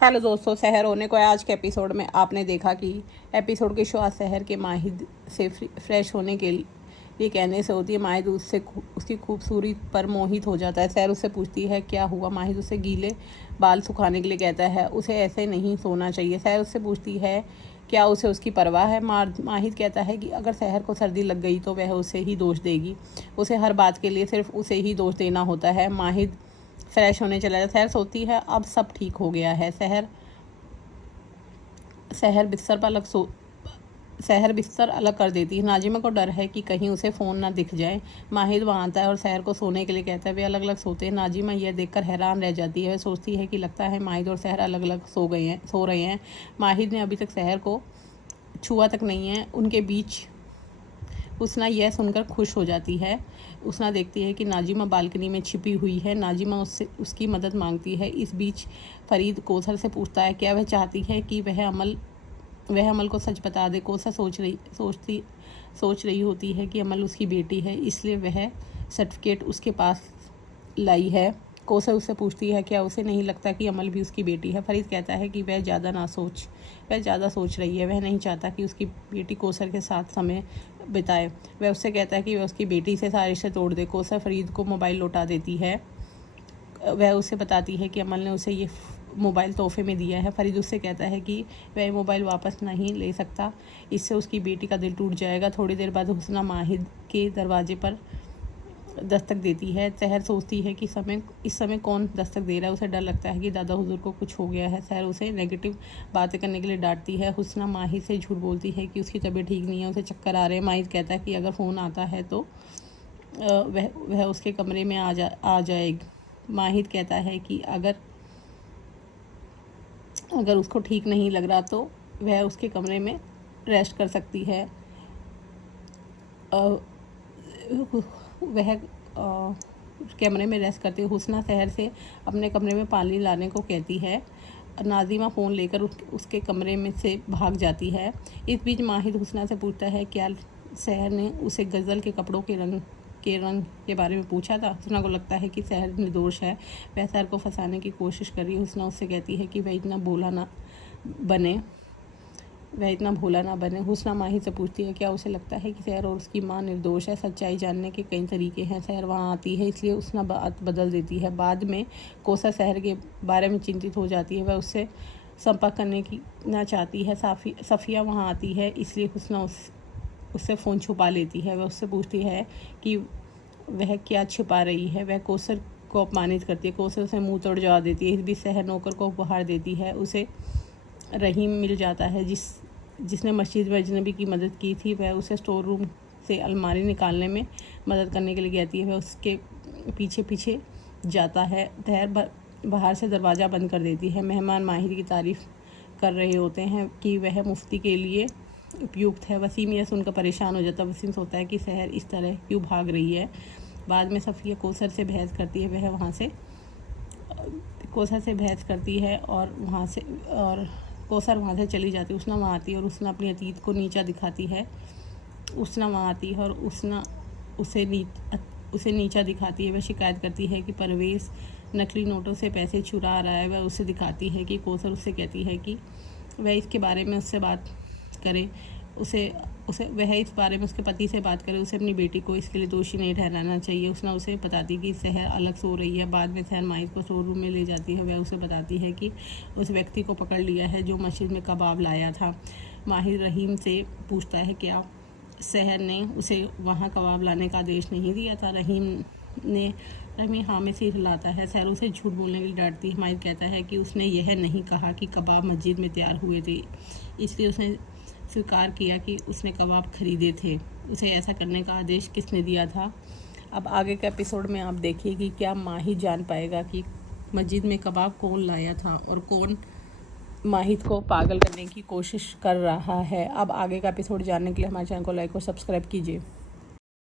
Hello दोस्तों, सहर होने को है। आज के एपिसोड में आपने देखा कि एपिसोड की शुरुआत सहर के माहिद से फ्रेश होने के लिए कहने से होती है। माहिद उससे उसकी खूबसूरती पर मोहित हो जाता है। सहर उससे पूछती है क्या हुआ। माहिद उसे गीले बाल सुखाने के लिए कहता है उसे ऐसे नहीं सोना चाहिए। सहर उससे पूछती है क्या उसे उसकी परवाह है। माहिद कहता है कि अगर सहर को सर्दी लग गई तो वह उसे ही दोष देगी। उसे हर बात के लिए सिर्फ उसे ही दोष देना होता है। माहिद फ्रेश होने चला जाता है। सहर सोचती है अब सब ठीक हो गया है। सहर बिस्तर पर सहर बिस्तर अलग कर देती है। नाजिमा को डर है कि कहीं उसे फ़ोन ना दिख जाए। माहिद वहाँ आता है और सहर को सोने के लिए कहता है। वे अलग अलग सोते हैं। नाजिमा यह देखकर हैरान रह जाती है। वह सोचती है कि लगता है माहिद और सहर अलग अलग सो रहे हैं। माहिद ने अभी तक सहर को छुआ तक नहीं है। उनके बीच उसना यह सुनकर खुश हो जाती है। उसना देखती है कि नाजिमा बालकनी में छिपी हुई है। नाजिमा उससे उसकी मदद मांगती है। इस बीच फरीद कोसर से पूछता है क्या वह चाहती है कि वह अमल को सच बता दे। कोसर सोच रही होती है कि अमल उसकी बेटी है, इसलिए वह सर्टिफिकेट उसके पास लाई है। कोसर उससे पूछती है क्या उसे नहीं लगता कि अमल भी उसकी बेटी है। फरीद कहता है कि वह ज़्यादा सोच रही है। वह नहीं चाहता कि उसकी बेटी कोसर के साथ समय बिताए। वह उससे कहता है कि वह उसकी बेटी से सारे रिश्ते तोड़ दे। कोसर फरीद को मोबाइल लौटा देती है। वह उसे बताती है कि अमल ने उसे ये मोबाइल तोहफे में दिया है। फरीद उससे कहता है कि वह मोबाइल वापस नहीं ले सकता, इससे उसकी बेटी का दिल टूट जाएगा। थोड़ी देर बाद हुस्ना माहिद के दरवाजे पर दस्तक देती है। सहर सोचती है कि इस समय कौन दस्तक दे रहा है। उसे डर लगता है कि दादा हुजूर को कुछ हो गया है। सहर उसे नेगेटिव बातें करने के लिए डांटती है। हुस्ना माहिद से झूठ बोलती है कि उसकी तबीयत ठीक नहीं है, उसे चक्कर आ रहे हैं। माहिद कहता है कि अगर फ़ोन आता है तो वह उसके कमरे में आ जाएगी। माहिद कहता है कि अगर उसको ठीक नहीं लग रहा तो वह उसके कमरे में रेस्ट कर सकती है। वह कमरे में रेस्ट करते हुए हुस्ना सहर से अपने कमरे में पानी लाने को कहती है। नाजिमा फ़ोन लेकर उसके कमरे में से भाग जाती है। इस बीच माहिद हुस्ना से पूछता है क्या सहर ने उसे गज़ल के कपड़ों के रंग के बारे में पूछा था। हुस्ना को लगता है कि सहर निर्दोष है। वह सहर को फंसाने की कोशिश कर रही है। हुस्ना उससे कहती है कि वह इतना भोला ना बने। हुस्ना माहिद से पूछती है क्या उसे लगता है कि सहर और उसकी मां निर्दोष है। सच्चाई जानने के कई तरीके हैं। सहर वहाँ आती है, इसलिए हुस्ना बात बदल देती है। बाद में कोसर सहर के बारे में चिंतित हो जाती है। वह उससे संपर्क करने की ना चाहती है। सफ़िया वहाँ आती है, इसलिए हुस्ना उससे फ़ोन छुपा लेती है। वह उससे पूछती है कि वह क्या छुपा रही है। वह कोसर को अपमानित करती है। कोसर उसे मुँह तोड़ जवाब देती है। इस बीच सहर नौकर को उपहार देती है। उसे रहीम मिल जाता है जिसने मस्जिद में अजनबी की मदद की थी। वह उसे स्टोर रूम से अलमारी निकालने में मदद करने के लिए कहती है। वह उसके पीछे जाता है। सहर बाहर से दरवाज़ा बंद कर देती है। मेहमान माहिर की तारीफ़ कर रहे होते हैं कि वह मुफ्ती के लिए उपयुक्त है। वसीम यह सुनकर परेशान हो जाता है। वसीम सोचता है कि सहर इस तरह क्यों भाग रही है। बाद में सफ़िया कोसर से बहस करती है। वह कोसर से बहस करती है और कोसर वहाँ से चली जाती है। उसना वहाँ आती है और उसने अपनी अतीत को नीचा दिखाती है। उसना वहाँ आती है और उसना उसे नीचा दिखाती है। वह शिकायत करती है कि परवेज़ नकली नोटों से पैसे चुरा रहा है। वह उसे दिखाती है कि कोसर उससे कहती है कि वह इसके बारे में उससे बात करे। वह इस बारे में उसके पति से बात करे। उसे अपनी बेटी को इसके लिए दोषी नहीं ठहराना चाहिए। उसने उसे बताती कि सहर अलग सो रही है। बाद में सहर माहिद को स्टोर रूम में ले जाती है। वह उसे बताती है कि उस व्यक्ति को पकड़ लिया है जो मस्जिद में कबाब लाया था। माहिद रहीम से पूछता है क्या सहर ने उसे वहाँ कबाब लाने का आदेश नहीं दिया था। रहीम हाँ में सिर हिलाता है। सहर उसे झूठ बोलने के लिए डांटती है। माहिद कहता है कि उसने यह नहीं कहा कि कबाब मस्जिद में तैयार हुए थे, इसलिए उसने स्वीकार किया कि उसने कबाब खरीदे थे। उसे ऐसा करने का आदेश किसने दिया था। अब आगे के एपिसोड में आप देखिए कि क्या माहिद जान पाएगा कि मस्जिद में कबाब कौन लाया था और कौन माहिद को पागल करने की कोशिश कर रहा है। अब आगे का एपिसोड जानने के लिए हमारे चैनल को लाइक और सब्सक्राइब कीजिए।